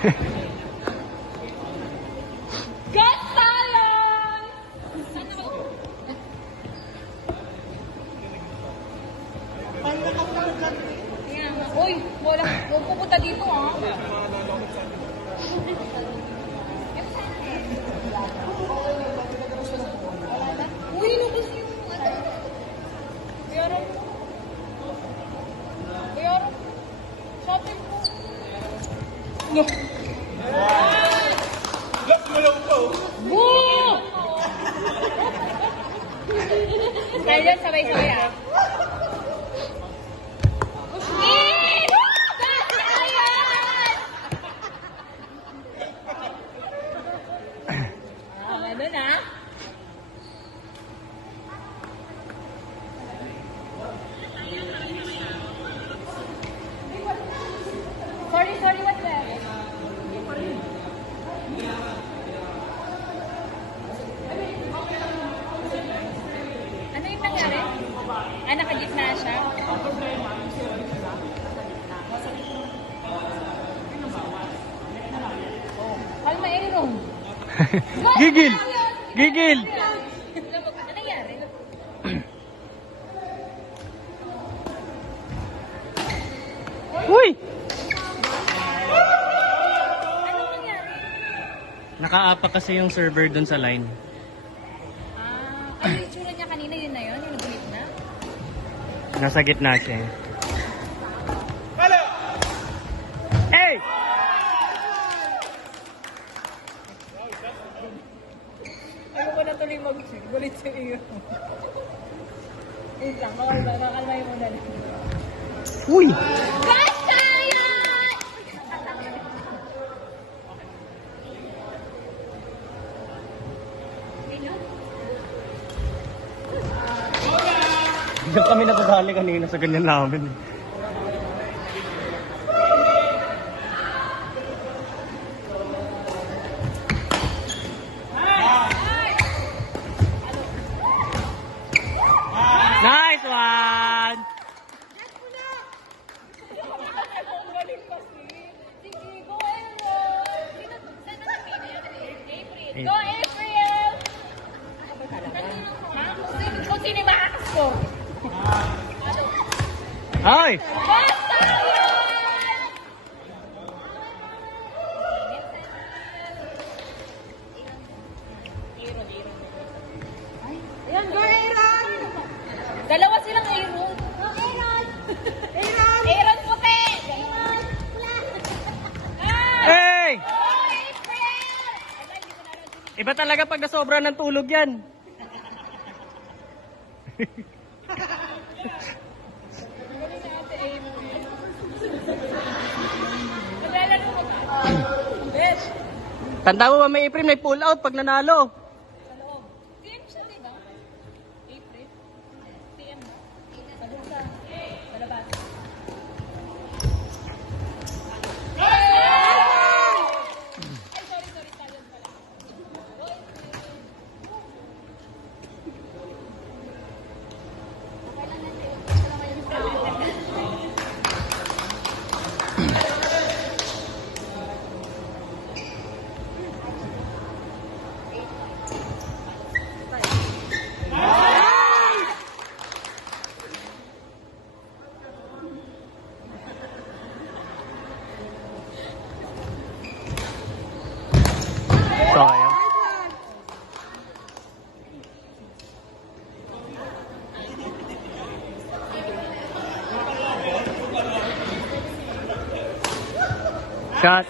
Got talent! Uy, huwag pupunta dito ah. Uy, nabos yung bayaran mo. Bayaran mo. Shopping mo. No. Lock mo lang po. Boo! Kaya dyan, sabay-sabay ah. Ano na? Sorry, what's that? Ano yung nangyari? Ah, nakagitna siya? Kalma, Aaron. Gigil! Gigil! Ano nangyari? Uy! Ano nangyari? Nakaapa kasi yung server dun sa line. Ano yung tsura niya kanina? Yun na yun? Yung nag-ulit na? Nasa gitna siya. Hello! Hey! Ayaw ko na tuloy mag-gulit sa iyo. Wait lang, makalmay muna lang. Uy! Diyan kami nagkakali kanina sa ganyan namin. Nice one! Go, April! Kung sino yung makakascore? Ay! Ayan, go, Aaron! Dalawa silang Aaron. Aaron! Aaron! Aaron puti! Aaron! Hey! Iba talaga pag nasobra ng tulog yan. Tanda mo ba may April, may pull out pag nanalo. TM siya, di ba? April? TM ba? Sa labas. Ay, sorry, talent pala. Sayang. Shot.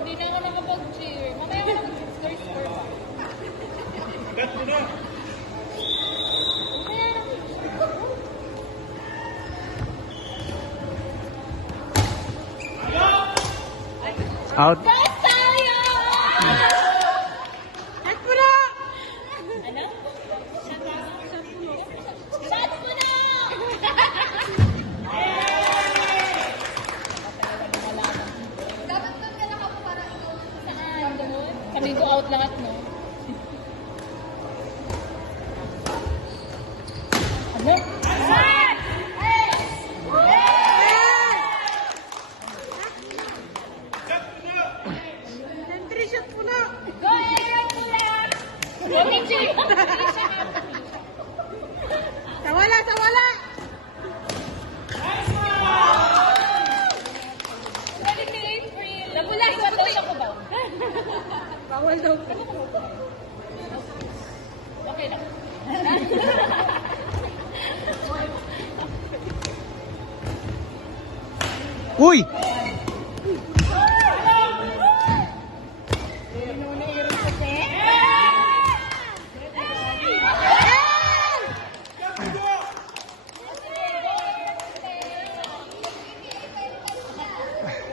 Hindi na ako nakapag-cheer. Mamaya ka nakapag-score pa. Gat mo na. Out. Got tayo! Shot mo na! Ano? Shot mo na! Dapat doon ka nakapo para ikaw. Saan? Doon? Kami go out lahat, no? Ano? Bawal daw. Okay lang. Uy!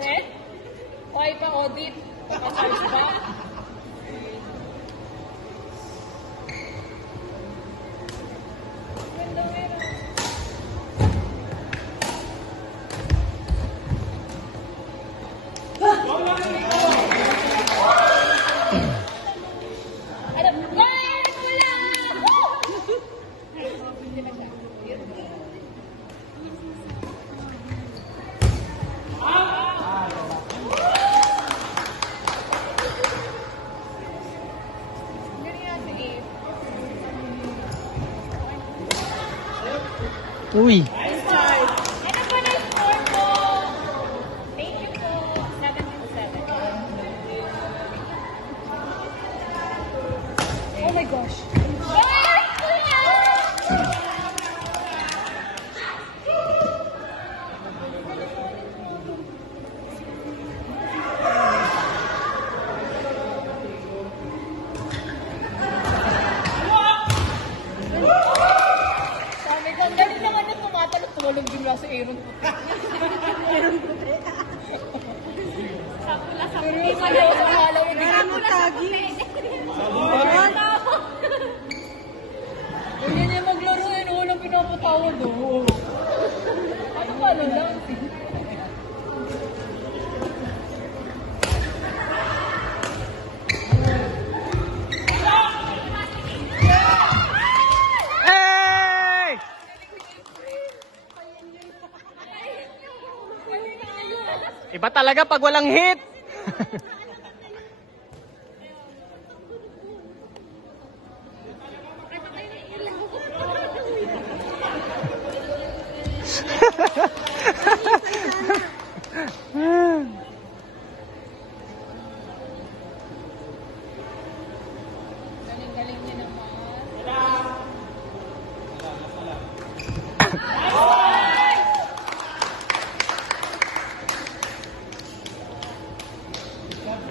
Eh? Okay pa audit. Pasarge ba? Ganda meron. Ano? Guard! Wala! Uy! Ano po na score po? Thank you po. 7-7. Oh my gosh. Yes! Kuya! Sabi ko, galing naman na tumatalog bigla sa Aaron Puti. Aaron Puti? Sakula sa puti. Akala mo bigla mo tagi. Wala ako. Hindi niya maglaro yun. Walang pinapatawag. Ano ba lang? Hey! Iba talaga pag walang hit. Galing-galing niya